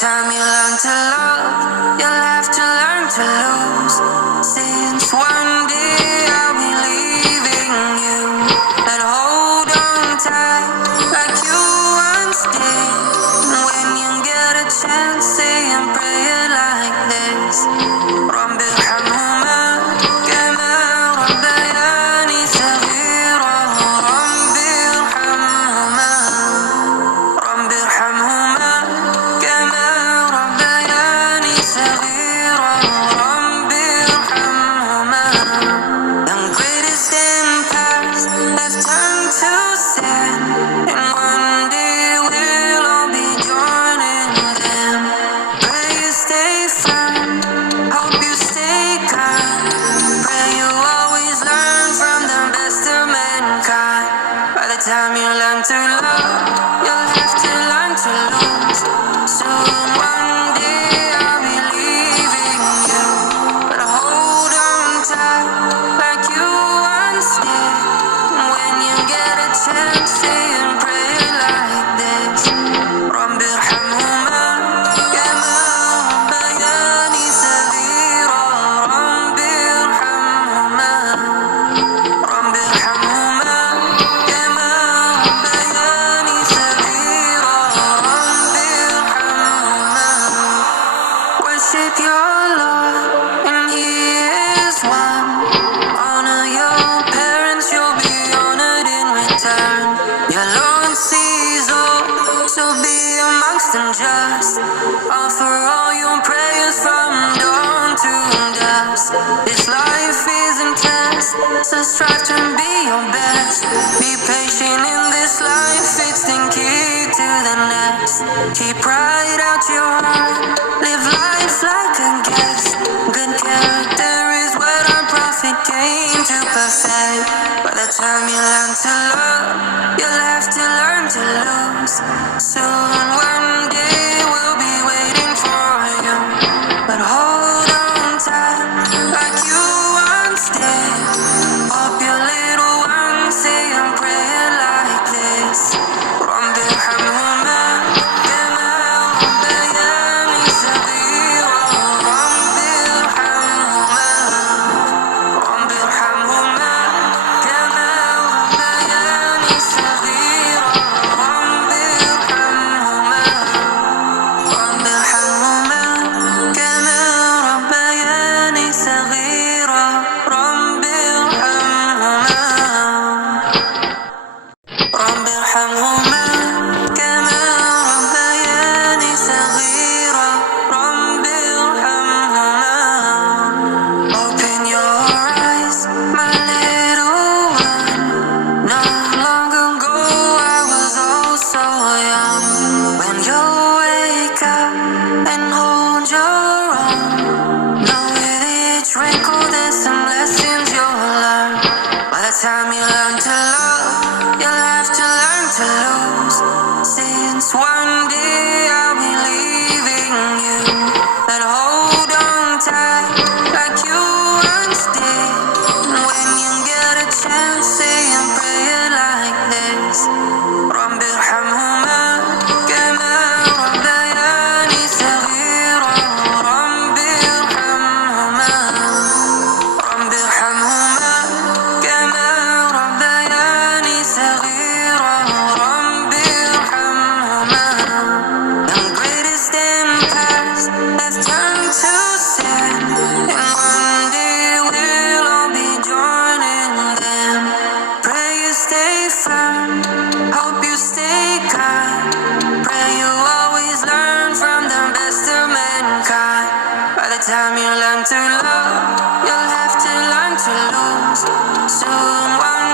time you learn to love, you'll have to learn to lose. Since one day I'll be leaving you, but hold on tight like you once did. And when you get a chance, say and pray it like this. رب ارحمهما كما ربياني صغيرا. رب ارحمهما رب ارحمهما كما ربياني صغيرا. رب ارحمهما. The greatest empires have turned to sand, and one day we'll all be joining them. Pray you stay firm, hope you stay kind. Pray you always learn from the best of mankind. By the time you learn to love, you'll have to learn to lose. Soon one day I'll be leaving you, but hold on tight like you once did. And when you get a chance, say and pray like this. رب ارحمهما كما ربياني صغيرا. رب ارحمهما رب ارحمهما كما ربياني صغيرا. رب ارحمهما. Worship your Lord, and He is one. Honor your parents, you'll be honored in return. Your Lord sees all, so be amongst them just. Offer all your prayers from dawn to dusk. This life is intense, so strive to be your best. Be patient in this life, it's the key to the next. Keep pride out your heart, live life like a guest. Good character is what our prophet came to perfect. By the time you learn to love, you'll have to learn to lose. Soon one day we'll be waiting for you, but hold on tight like you once did. Hope your little ones say and pray like this. رب ارحمهما كما ربياني صغيرا. رب ارحمهما رب ارحمهما كما ربياني صغيرا. رب ارحمهما رب ارحمهما كما ربياني صغيرا. رب ارحمهما رب ارحمهما كما ربياني صغيرا. رب ارحمهما. Open your eyes, my little one. Not long ago I was oh so young. When you wake up and hold your own, know with each wrinkle there's some lessons you'll learn. By the time you learn to love, you'll have to learn to lose. Since one day I'll be leaving you, but hold on tight like you once did. And when you get a chance, say and pray it like this. رب ارحمهما كما ربياني صغيرا. رب ارحمهما رب ارحمهما كما ربياني صغيرا. رب ارحمهما. The greatest empires have turned to sand, and one day we'll all be joining them. Pray you stay firm, hope you stay kind. Pray you always learn from the best of mankind. By the time you learn to love, you'll have to learn to lose. Soon one